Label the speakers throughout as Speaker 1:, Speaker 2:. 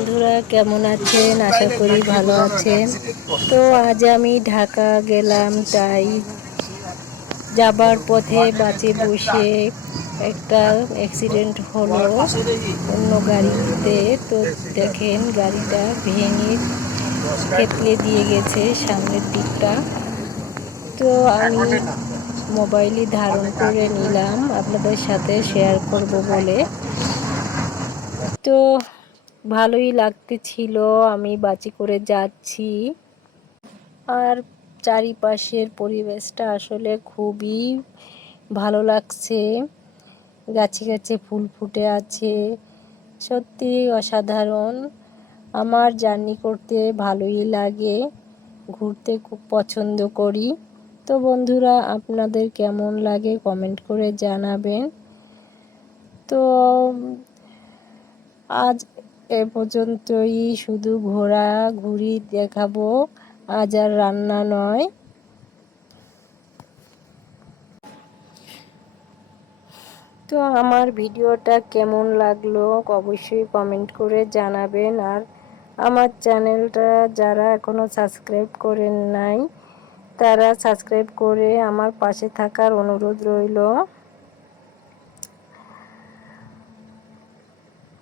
Speaker 1: বন্ধুরা কেমন আছেন? আশা করি ভালো আছেন। তো আজ আমি ঢাকা গেলাম, তাই যাবার পথে বাসে বসে একটা অ্যাক্সিডেন্ট হলো অন্য গাড়িতে। তো দেখেন গাড়িটা ভেঙে কেটলে দিয়ে গেছে সামনের দিকটা। তো আমি মোবাইলই ধারণ করে নিলাম, আপনাদের সাথে শেয়ার করব বলে। তো ভালোই লাগতেছিল আমি বাজি করে যাচ্ছি। আর চারিপাশের পরিবেশটা আসলে খুবই ভালো লাগছে। গাছে গাছে ফুল ফুটে আছে। সত্যি অসাধারণ। আমার জার্নি করতে ভালোই লাগে। ঘুরতে খুব পছন্দ করি। তো বন্ধুরা, আপনাদের কেমন লাগে কমেন্ট করে জানাবেন। তো, আজ এ পর্যন্তই শুধু ঘোরা ঘুরি দেখাবো। আজ আর রান্না নয়। তো আমার ভিডিওটা কেমন লাগল অবশ্যই কমেন্ট করে জানাবেন। আর আমার চ্যানেলটা যারা এখনও সাবস্ক্রাইব করেন নাই, তারা সাবস্ক্রাইব করে আমার পাশে থাকার অনুরোধ রইল।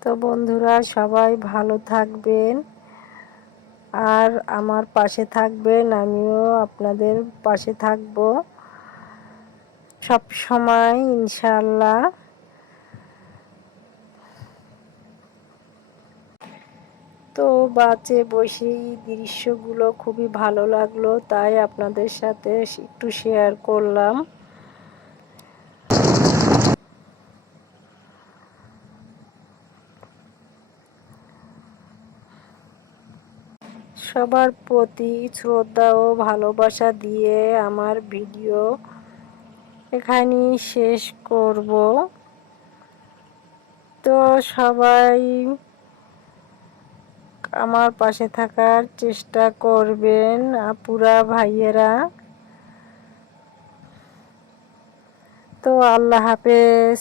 Speaker 1: তো বন্ধুরা, সবাই ভালো থাকবেন। আর আমার পাশে থাকবেন, আমিও আপনাদের পাশে থাকব। সব সময় ইনশাল্লাহ তো বাসে বসেই দৃশ্যগুলো খুবই ভালো লাগল, তাই আপনাদের সাথে একটু শেয়ার করলাম। সবার প্রতি শ্রদ্ধা ও ভালোবাসা দিয়ে আমার ভিডিও এখানেই শেষ করব। তো সবাই আমার পাশে থাকার চেষ্টা করবেন, আপুরা, ভাইয়েরা। তো আল্লাহ হাফেজ।